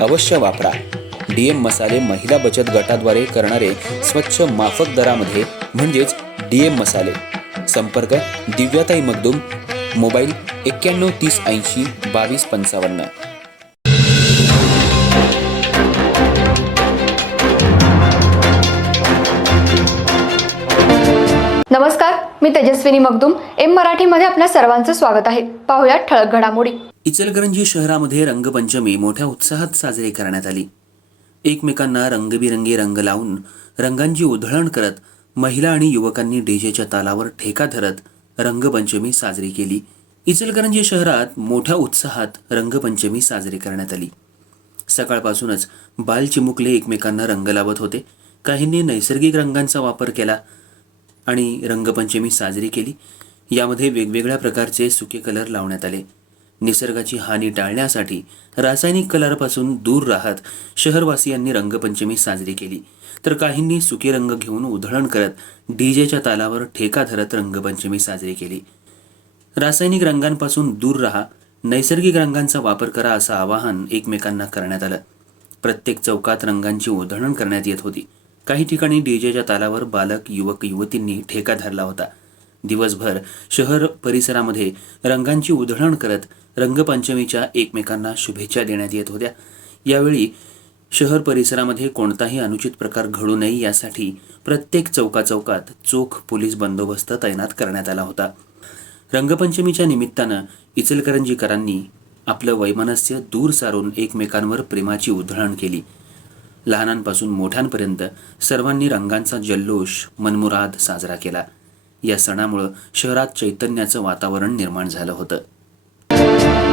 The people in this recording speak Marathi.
अवश्य वापरा. डीएम मसाले महिला बचत गटाद्वारे करणारे स्वच्छ माफक दरामध्ये म्हणजेच डीएम मसाले. संपर्क दिव्याताई मगदुम मोबाईल एक्क्याण्णव तीस ऐंशी बावीस पंचावन्न. नमस्कार मी तेजस्विनी मगदुम. एम मराठीमध्ये आपल्या सर्वांचं स्वागत आहे. पाहुयात ठळक घडामोडी. इचलकरंजी शहरामध्ये रंगपंचमी मोठ्या उत्साहात साजरी करण्यात आली. एकमेकांना रंगबिरंगी रंग लावून रंगांची उधळण करत महिला आणि युवकांनी डीजेच्या तालावर ठेका धरत रंगपंचमी साजरी केली. इचलकरंजी शहरात मोठ्या उत्साहात रंगपंचमी साजरी करण्यात आली. सकाळपासूनच बालचिमुकले एकमेकांना रंग लावत होते. काहींनी नैसर्गिक रंगांचा वापर केला. आणि रंगपंचमी साजरी केली. यामध्ये वेगवेगळ्या प्रकारचे सुके कलर लावण्यात आले. निसर्गाची हानी टाळण्यासाठी रासायनिक कलरपासून दूर राहत शहरवासियांनी रंगपंचमी साजरी केली. तर काहींनी सुके रंग घेऊन उधळण करत डीजेच्या तालावर ठेका धरत रंगपंचमी साजरी केली. रासायनिक रंगांपासून दूर राहा नैसर्गिक रंगांचा वापर करा असं आवाहन एकमेकांना करण्यात आलं. प्रत्येक चौकात रंगांची उधळण करण्यात येत होती. काही ठिकाणी डीजेच्या तालावर बालक युवक युवतींनी ठेका धरला होता. दिवसभर शहर परिसरामध्ये रंगांची उधळण करत रंगपंचमीच्या एकमेकांना शुभेच्छा देण्यात येत होत्या. यावेळी शहर परिसरामध्ये कोणताही अनुचित प्रकार घडू नये यासाठी प्रत्येक चौकाचौकात चोख पोलीस बंदोबस्त तैनात करण्यात आला होता. रंगपंचमीच्या निमित्तानं इचलकरंजीकरांनी आपलं वैमनस्य दूर सारून एकमेकांवर प्रेमाची उधळण केली. लहानांपासून मोठ्यांपर्यंत सर्वांनी रंगांचा जल्लोष मनमुराद साजरा केला. या सणामुळं शहरात चैतन्याचं वातावरण निर्माण झालं होतं.